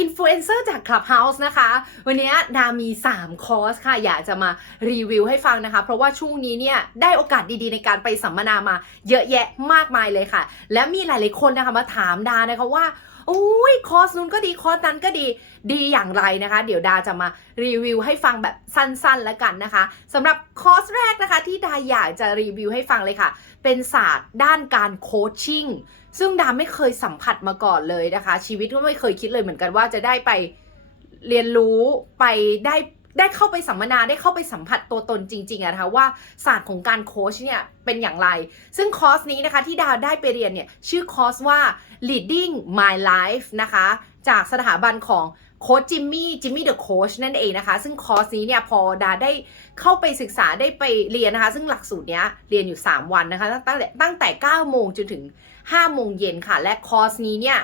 อินฟลูเอนเซอร์จาก Clubhouse นะคะ วันนี้ดามี 3 คอร์สค่ะ อยากจะมารีวิวให้ฟังนะคะ เพราะว่าช่วงนี้เนี่ย ได้โอกาสดีๆ ในการไปสัมมนามาเยอะแยะมากมายเลยค่ะ และมีหลายๆคนนะคะมาถามดานะคะว่า โอ้ยคอร์สนู้นก็ดีคอร์สนั้นก็ดีดีอย่างไรนะคะ เดี๋ยวดาจะมารีวิวให้ฟังแบบสั้นๆแล้วกันนะคะสำหรับคอร์สแรกนะคะ ที่ดาอยากจะรีวิวให้ฟังเลยค่ะ เป็นศาสตร์ด้านการโคชชิ่งซึ่งดาไม่เคยสัมผัสมาก่อนเลยนะคะ ชีวิตก็ไม่เคยคิดเลยเหมือนกันว่าจะได้ไปเรียนรู้ไปได้ ได้เข้าไปสัมมนาได้เข้าไปสัมผัสตัวตนจริงๆอะนะคะว่าศาสตร์ของการโค้ชเนี่ยเป็นอย่างไร ซึ่งคอร์สนี้นะคะที่ดาวได้ไปเรียนเนี่ยชื่อคอร์สว่า leading my life นะคะจากสถาบันของโค้ชจิมมี่จิมมี่เดอะโค้ชนั่นเองนะคะ ซึ่งคอร์สนี้เนี่ยพอดาได้เข้าไปศึกษาได้ไปเรียนนะคะ ซึ่งหลักสูตรเนี้ยเรียนอยู่ 3 วันนะคะ ตั้งแต่ตั้งแต่9โมงจนถึง 5 โมงเย็นค่ะ และคอร์สนี้เนี่ย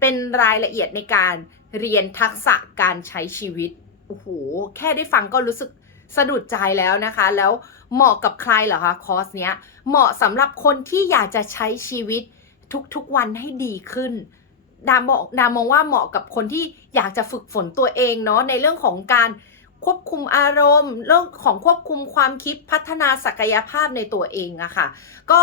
เป็นรายละเอียดในการเรียนทักษะการใช้ชีวิต โอ้โหแค่ได้ฟังก็รู้สึกสะดุดใจแล้วนะคะ แล้วเหมาะกับใครเหรอคะคอร์สเนี้ยเหมาะสำหรับคนที่อยากจะใช้ชีวิตทุกๆวันให้ดีขึ้นดามองดามองว่าเหมาะกับคนที่อยากจะฝึกฝนตัวเองเนาะในเรื่องของการควบคุมอารมณ์ เรื่องของควบคุมความคิดพัฒนาศักยภาพในตัวเองอะค่ะ ก็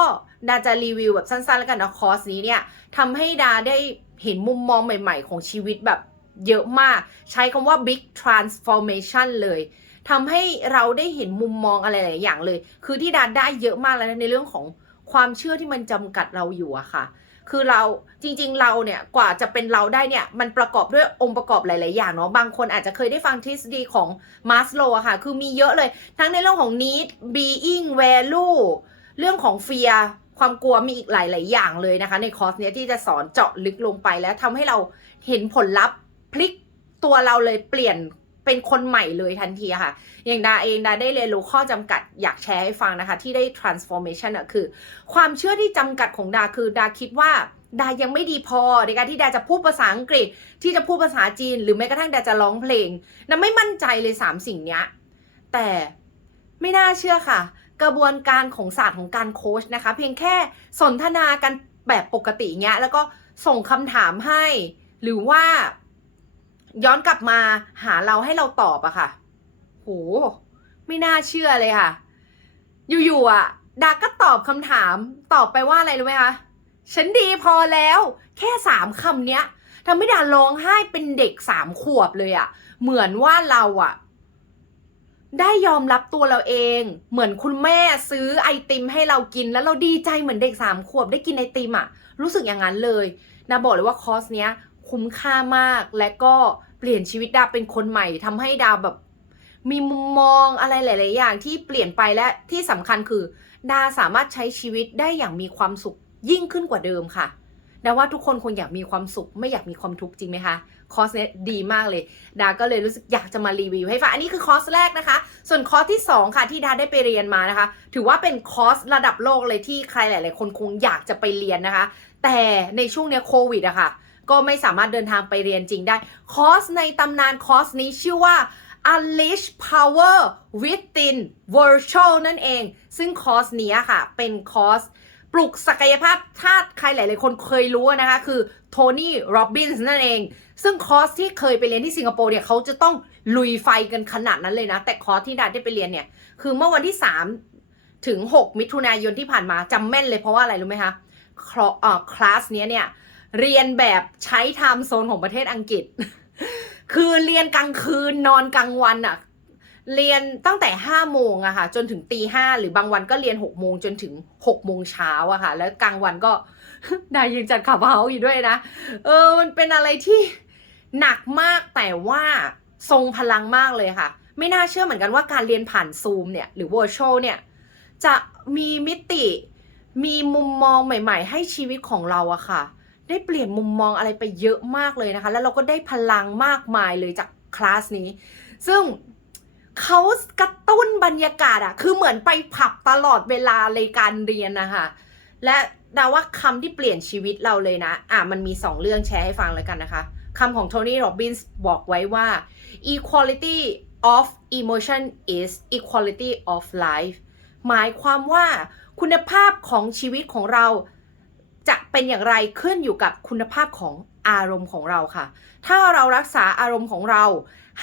ดาจะรีวิวแบบสั้นๆ แล้วกันนะคอร์สนี้เนี่ยทำให้ดาได้เห็นมุมมองใหม่ ๆ ของชีวิตแบบ เยอะมาก ใช้คำว่า big transformation เลยทำให้เราได้เห็นมุมมองอะไรหลายอย่างเลย คือที่ดาได้เยอะมากแล้วในเรื่องของความเชื่อที่มันจำกัดเราอยู่อะค่ะ คือเราจริงๆเราเนี่ยกว่าจะเป็นเราได้เนี่ยมันประกอบด้วยองค์ประกอบหลาย ๆ อย่างเนาะบางคนอาจจะเคยได้ฟังทฤษฎีของมาสโลอะค่ะ คือมีเยอะเลย ทั้งในเรื่องของ need being value เรื่องของ fear ความกลัวมีอีกหลาย ๆ อย่างเลยนะคะ ในคอร์สเนี้ยที่จะสอนเจาะลึกลงไปแล้วทำให้เราเห็นผลลัพธ์ พลิกตัวเราเลยเปลี่ยนเป็นคนใหม่เลยทันทีค่ะ อย่างดาเองดาได้เรียนรู้ข้อจำกัดอยากแชร์ให้ฟังนะคะ ที่ได้ transformation อะคือ ความเชื่อที่จำกัดของดาคือดาคิดว่าดายังไม่ดีพอในการที่ดาจะพูดภาษาอังกฤษ ที่จะพูดภาษาจีน หรือแม้กระทั่งดาจะร้องเพลงดาไม่มั่นใจเลยสามสิ่งเนี้ยแต่ไม่น่าเชื่อค่ะ กระบวนการของศาสตร์ของการโค้ชนะคะ เพียงแค่สนทนากันแบบปกติเงี้ยแล้วก็ส่งคำถามให้ หรือว่า ย้อนกลับมาหาเราให้เราตอบอะค่ะ โห ไม่น่าเชื่อเลยค่ะ อยู่ๆอะดาก็ตอบคำถามตอบไปว่าอะไรรู้ไหมคะ ฉันดีพอแล้ว แค่สามคำเนี้ยทำให้ดาร้องไห้เป็นเด็กสามขวบเลยอะเหมือนว่าเราอะได้ยอมรับตัวเราเอง เหมือนคุณแม่ซื้อไอติมให้เรากิน แล้วเราดีใจเหมือนเด็กสามขวบได้กินไอติมอะรู้สึกอย่างนั้นเลยดาบอกเลยว่าคอร์สเนี้ยคุ้มค่ามากและก็ ปลี่ยนชีวิตดาเป็นคนใหม่ทำให้ดาแบบ มีมุมมองอะไรหลาย ๆ อย่างที่เปลี่ยนไปและที่สำคัญคือ ดาสามารถใช้ชีวิตได้อย่างมีความสุขยิ่งขึ้นกว่าเดิมค่ะดาว่าทุกคนคงอยากมีความสุขไม่อยากมีความทุกข์จริงไหมคะคอร์สเนี้ยดีมากเลย ดา ก็เลยรู้สึกอยากจะมารีวิวให้ฟัง อันนี้คือคอร์สแรกนะคะ ส่วนคอร์สที่ 2 ค่ะที่ดาได้ไปเรียนมานะคะ ถือว่าเป็นคอร์สระดับโลกเลยที่ใครหลาย ๆ คนคงอยากจะไปเรียนนะคะ แต่ในช่วงเนี้ยโควิดอะค่ะ ก็ไม่สามารถเดินทางไปเรียนจริงได้ คอร์สในตำนานคอร์สนี้ชื่อว่า Unleash Power Within Virtual นั่นเอง ซึ่งคอร์สนี้ค่ะ เป็นคอร์สปลุกศักยภาพถ้าใครหลาย ๆ คนเคยรู้นะคะ คือโทนี่ โรบินส์นั่นเอง ซึ่งคอร์สที่เคยไปเรียนที่สิงคโปร์เนี่ยเขาจะต้องลุยไฟกันขนาดนั้นเลยนะ แต่คอร์สที่ดาได้ไปเรียนเนี่ย คือเมื่อวันที่ 3 ถึง 6 มิถุนายนที่ผ่านมาจำแม่นเลยเพราะว่าอะไรรู้ไหมคะคลเอ่อคลาสเนี้ยเนี่ย เรียนแบบใช้ไทม์โซนของประเทศอังกฤษ คือเรียนกลางคืนนอนกลางวันอะเรียนตั้งแต่ห้าโมงอะค่ะ จนถึงตีห้าหรือบางวันก็เรียนหกโมงจนถึงหกโมงเช้าอะค่ะ แล้วกลางวันก็ได้ยังจัดขับเฮาอยู่ด้วยนะ เออมันเป็นอะไรที่หนักมากแต่ว่าทรงพลังมากเลยค่ะ ไม่น่าเชื่อเหมือนกันว่าการเรียนผ่านซูมเนี่ย หรือ virtual เนี่ย จะมีมิติมีมุมมองใหม่ ๆ ให้ชีวิตของเราอะค่ะ ได้เปลี่ยนมุมมองอะไรไปเยอะมากเลยนะคะ แล้วเราก็ได้พลังมากมายเลยจากคลาสนี้ ซึ่งเขากระตุ้นบรรยากาศอะคือเหมือนไปผับตลอดเวลาเลยการเรียนนะคะและดาว่าคำที่เปลี่ยนชีวิตเราเลยนะ อะมันมีสองเรื่องแชร์ให้ฟังเลยกันนะคะคำของโทนี่ โรบินส์บอกไว้ว่า equality of emotion is equality of life หมายความว่าคุณภาพของชีวิตของเรา จะเป็นอย่างไรขึ้นอยู่กับคุณภาพของอารมณ์ของเราค่ะ ถ้าเรารักษาอารมณ์ของเรา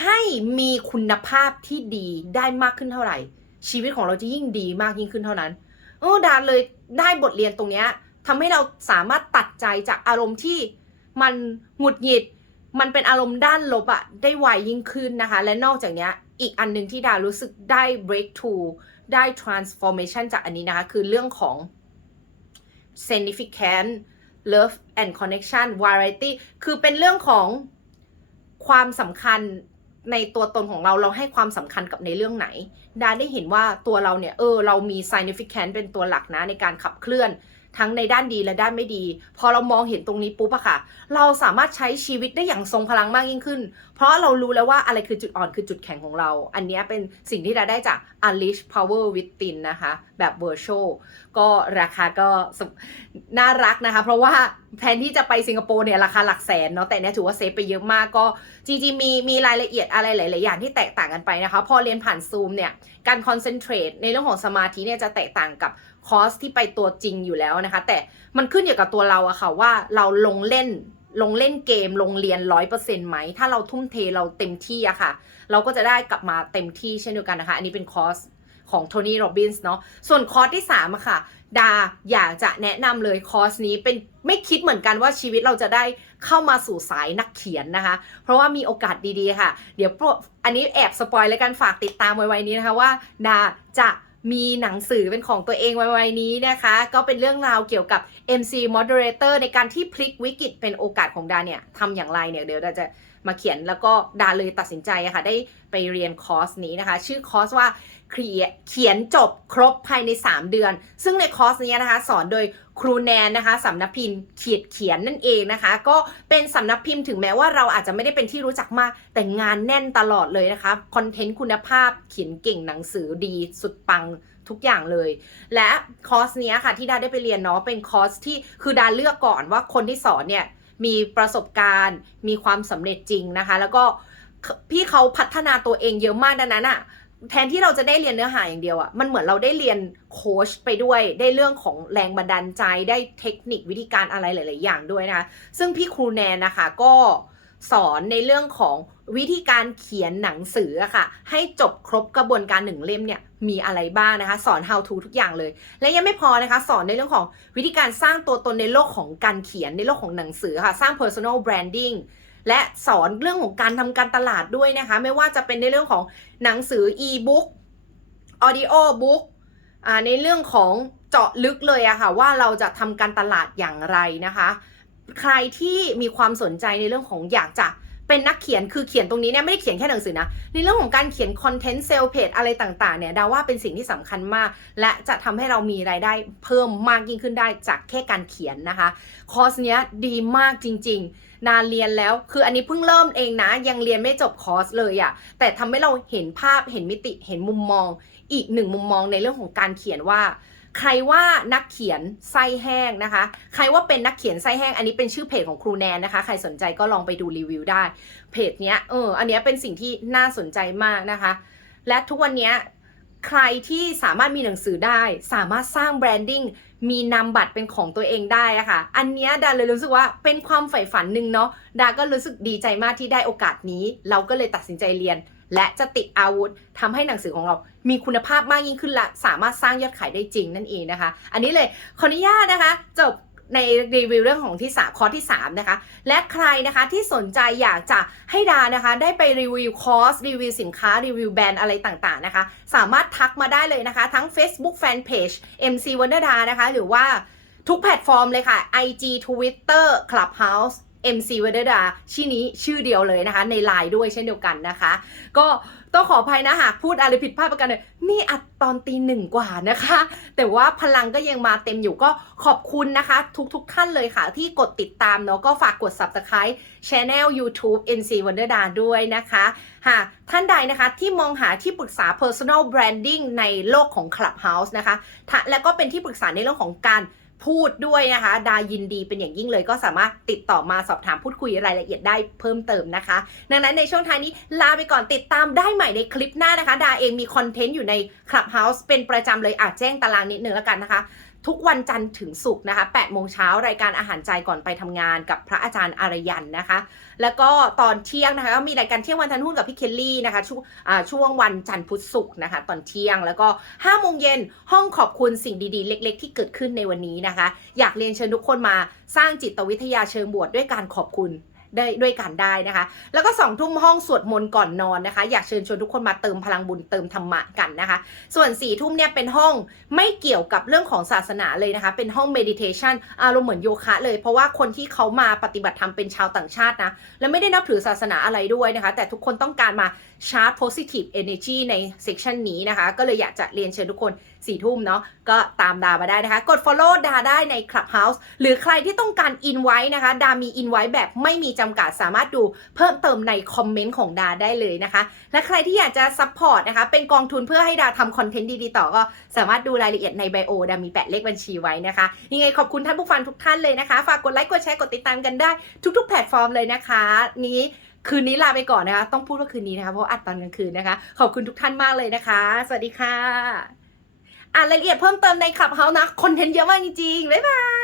ให้มีคุณภาพที่ดีได้มากขึ้นเท่าไหร่ ชีวิตของเราจะยิ่งดีมากยิ่งขึ้นเท่านั้นโอ้ดานเลยได้บทเรียนตรงเนี้ยทำให้เราสามารถตัดใจจากอารมณ์ที่มันหงุดหงิด มันเป็นอารมณ์ด้านลบอะได้ไวยิ่งขึ้นนะคะ และนอกจากเนี้ยอีกอันหนึ่งที่ดารู้สึกได้ breakthrough ได้ transformation จากอันนี้นะคะ คือเรื่องของ significant love and connection variety คือเป็นเรื่องของความสำคัญในตัวตนของเราเราให้ความสำคัญกับในเรื่องไหน ดาได้เห็นว่าตัวเราเนี่ย เออ เรามี significant เป็นตัวหลักนะในการขับเคลื่อน ทั้งในด้านดีและด้านไม่ดี พอเรามองเห็นตรงนี้ปุ๊บอะค่ะ เราสามารถใช้ชีวิตได้อย่างทรงพลังมากยิ่งขึ้น เพราะเรารู้แล้วว่าอะไรคือจุดอ่อนคือจุดแข็งของเรา อันนี้เป็นสิ่งที่เราได้จาก Unleash Power Within นะคะ แบบ Virtual ก็ราคาก็น่ารักนะคะ เพราะว่าแทนที่จะไปสิงคโปร์เนี่ยราคาหลักแสนเนาะแต่เนี้ยถือว่าเซฟไปเยอะมากก็จริงๆมีมีรายละเอียดอะไรหลาย ๆ อย่างที่แตกต่างกันไปนะคะ พอเรียนผ่านซูมเนี่ยการคอนเซนเทรตในเรื่องของสมาธิเนี่ยจะแตกต่างกับ คอสที่ไปตัวจริงอยู่แล้วนะคะ แต่มันขึ้นอยู่กับตัวเราอะค่ะว่าเราลงเล่นลงเล่นเกมลงเรียนร้อยเปอร์เซ็นต์ไหม ถ้าเราทุ่มเทเราเต็มที่อะค่ะ เราก็จะได้กลับมาเต็มที่เช่นเดียวกันนะคะ อันนี้เป็นคอร์สของโทนี่โรบินส์เนาะส่วนคอร์สที่3อะค่ะ ดาอยากจะแนะนำเลยคอร์สนี้เป็นไม่คิดเหมือนกันว่าชีวิตเราจะได้เข้ามาสู่สายนักเขียนนะคะ เพราะว่ามีโอกาสดีๆค่ะ เดี๋ยวพวกอันนี้แอบสปอยแล้วกันฝากติดตามไว้ๆนี้นะคะว่า ดาจะ มีหนังสือเป็นของตัวเองไว้ๆนี้นะคะ ก็เป็นเรื่องราวเกี่ยวกับ MC Moderator ในการที่พลิกวิกฤตเป็นโอกาสของดาเนี่ยทำอย่างไรเนี่ยเดี๋ยวดาจะ มาเขียนแล้วก็ดาเลยตัดสินใจอะค่ะได้ไปเรียนคอร์สนี้นะคะ ชื่อคอร์สว่าเขียนจบครบภายใน 3 เดือน ซึ่งในคอร์สนี้นะคะ สอนโดยครูแนนนะคะสำนักพิมพ์เขียดเขียนนั่นเองนะคะ ก็เป็นสำนักพิมพ์ถึงแม้ว่าเราอาจจะไม่ได้เป็นที่รู้จักมาก แต่งานแน่นตลอดเลยนะคะคอนเทนต์คุณภาพเขียนเก่งหนังสือดีสุดปังทุกอย่างเลย และคอร์สนี้ค่ะที่ดาได้ไปเรียนเนาะเป็นคอร์สที่คือดาเลือกก่อนว่าคนที่สอนเนี่ย มีประสบการณ์ มีความสำเร็จจริงนะคะ แล้วก็พี่เขาพัฒนาตัวเองเยอะมากดังนั้นอะแทนที่เราจะได้เรียนเนื้อหาอย่างเดียวอะมันเหมือนเราได้เรียนโค้ชไปด้วย ได้เรื่องของแรงบันดาลใจ ได้เทคนิควิธีการอะไรหลาย ๆ อย่างด้วยนะคะ ซึ่งพี่ครูแนนนะคะก็ สอนในเรื่องของวิธีการเขียนหนังสืออะค่ะ ให้จบครบกระบวนการหนึ่งเล่มเนี่ยมีอะไรบ้างนะคะ สอน how to ทุกอย่างเลย และยังไม่พอนะคะ สอนในเรื่องของวิธีการสร้างตัวตนในโลกของการเขียนในโลกของหนังสือค่ะ สร้าง personal branding และสอนเรื่องของการทำการตลาดด้วยนะคะ ไม่ว่าจะเป็นในเรื่องของหนังสือ e-book audio book อ่าในเรื่องของเจาะลึกเลยอะค่ะว่าเราจะทำการตลาดอย่างไรนะคะ ใครที่มีความสนใจในเรื่องของอยากจะเป็นนักเขียนคือเขียนตรงนี้เนี่ยไม่ได้เขียนแค่หนังสือนะ ในเรื่องของการเขียนคอนเทนต์เซลล์เพจอะไรต่างๆเนี่ยดาว่าเป็นสิ่งที่สำคัญมาก และจะทำให้เรามีรายได้เพิ่มมากยิ่งขึ้นได้จากแค่การเขียนนะคะ คอร์สเนี้ยดีมากจริง ๆ นานเรียนแล้วคืออันนี้เพิ่งเริ่มเองนะ ยังเรียนไม่จบคอร์สเลยอะแต่ทำให้เราเห็นภาพเห็นมิติเห็นมุมมอง อีกหนึ่งมุมมองในเรื่องของการเขียนว่า ใครว่านักเขียนไส้แห้งนะคะ ใครว่าเป็นนักเขียนไส้แห้ง อันนี้เป็นชื่อเพจของครูแนนนะคะ ใครสนใจก็ลองไปดูรีวิวได้ เพจเนี้ย เออ อันเนี้ยเป็นสิ่งที่น่าสนใจมากนะคะ และทุกวันเนี้ยใครที่สามารถมีหนังสือได้ สามารถสร้างแบรนดิ้งมีนามบัตรเป็นของตัวเองได้อะคะ่ะ อันเนี้ยดาเลยรู้สึกว่าเป็นความใฝ่ฝันหนึ่งเนาะดาก็รู้สึกดีใจมากที่ได้โอกาสนี้ เราก็เลยตัดสินใจเรียน และจะติดอาวุธทำให้หนังสือของเรามีคุณภาพมากยิ่งขึ้นละสามารถสร้างยอดขายได้จริงนั่นเองนะคะ อันนี้เลยขออนุญาตนะคะจบในรีวิวเรื่องของที่สามคอร์สที่ 3 นะคะ และใครนะคะที่สนใจอยากจะให้ดานะคะ ได้ไปรีวิวคอร์สรีวิวสินค้า รีวิวแบรนด์อะไรต่างๆนะคะ สามารถทักมาได้เลยนะคะ ทั้ง Facebook Fanpage MC Wonder Da นะคะ หรือว่าทุกแพลตฟอร์มเลยค่ะ IG Twitter Clubhouse MC w e d e r a ชื่อนี้ชื่อเดียวเลยนะคะ ในไลน์ด้วยเช่นเดียวกันนะคะ ก็ต้องขออภัยนะหากพูดอะไรผิดพลาดประการใดนี่อัดตอนตีหนึ่งกว่านะคะ แต่ว่าพลังก็ยังมาเต็มอยู่ก็ขอบคุณนะคะ ทุกๆทท่านเลยค่ะ ที่กดติดตามเนาะก็ฝากกด subscribe Channel YouTube NC Wonder d a ด้วยนะคะหากท่านใดนะคะที่มองหาที่ปรึกษา personal branding ในโลกของ Clubhouse นะคะ และก็เป็นที่ปรึกษาในเรื่องของการ พูดด้วยนะคะ ดายินดีเป็นอย่างยิ่งเลยก็สามารถติดต่อมาสอบถามพูดคุยรายละเอียดได้เพิ่มเติมนะคะ ดังนั้นในช่วงท้ายนี้ลาไปก่อนติดตามได้ใหม่ในคลิปหน้านะคะ ดาเองมีคอนเทนต์อยู่ใน Clubhouse เป็นประจำเลยอาจแจ้งตารางนิดนึงแล้วกันนะคะ ทุกวันจันทร์ถึงศุกร์นะคะ8โมงเช้ารายการอาหารใจก่อนไปทำงานกับพระอาจารย์อารยันนะคะ แล้วก็ตอนเที่ยงนะคะก็มีรายการเที่ยงวันทันหุ้นกับพี่เคลลี่นะคะช่วงช่วงวันจันทร์พุธศุกร์นะคะตอนเที่ยงแล้วก็5โมงเย็นห้องขอบคุณสิ่งดีๆ เล็ก ๆ ที่เกิดขึ้นในวันนี้นะคะ อยากเรียนเชิญทุกคนมาสร้างจิตวิทยาเชิงบวกด้วยการขอบคุณ ได้ด้วยกันได้นะคะ แล้วก็สองทุ่มห้องสวดมนต์ก่อนนอนนะคะ อยากเชิญชวนทุกคนมาเติมพลังบุญเติมธรรมะกันนะคะ ส่วนสี่ทุ่มเนี่ยเป็นห้องไม่เกี่ยวกับเรื่องของศาสนาเลยนะคะ เป็นห้อง meditation อารมณ์เหมือนโยคะเลย เพราะว่าคนที่เขามาปฏิบัติธรรมเป็นชาวต่างชาตินะ และไม่ได้นับถือศาสนาอะไรด้วยนะคะ แต่ทุกคนต้องการมาชาร์จ positive energy ในเซสชันนี้นะคะ ก็เลยอยากจะเรียนเชิญทุกคน สี่ทุ่มเนาะก็ตามดามาได้นะคะ กด follow ดาได้ใน Clubhouse หรือใครที่ต้องการ invite นะคะ ดามี invite แบบไม่มีจำกัดสามารถดูเพิ่มเติมในคอมเมนต์ของดาได้เลยนะคะ และใครที่อยากจะ support นะคะเป็นกองทุนเพื่อให้ดาทำคอนเทนต์ดีๆต่อก็สามารถดูรายละเอียดในไบโอดามีแปะเลขบัญชีไว้นะคะยังไงขอบคุณท่านผู้ฟังทุกท่านเลยนะคะ ฝากกดไลค์กดแชร์กดติดตามกันได้ทุก ๆ แพลตฟอร์มเลยนะคะ นี้คืนนี้ลาไปก่อนนะคะ ต้องพูดว่าคืนนี้นะคะ เพราะอัดตอนกลางคืนนะคะ ขอบคุณทุกท่านมากเลยนะคะ สวัสดีค่ะ อ่านรายละเอียดเพิ่มเติมในขับเฮานะคอนเทนต์เยอะมากจริงๆบ๊ายบาย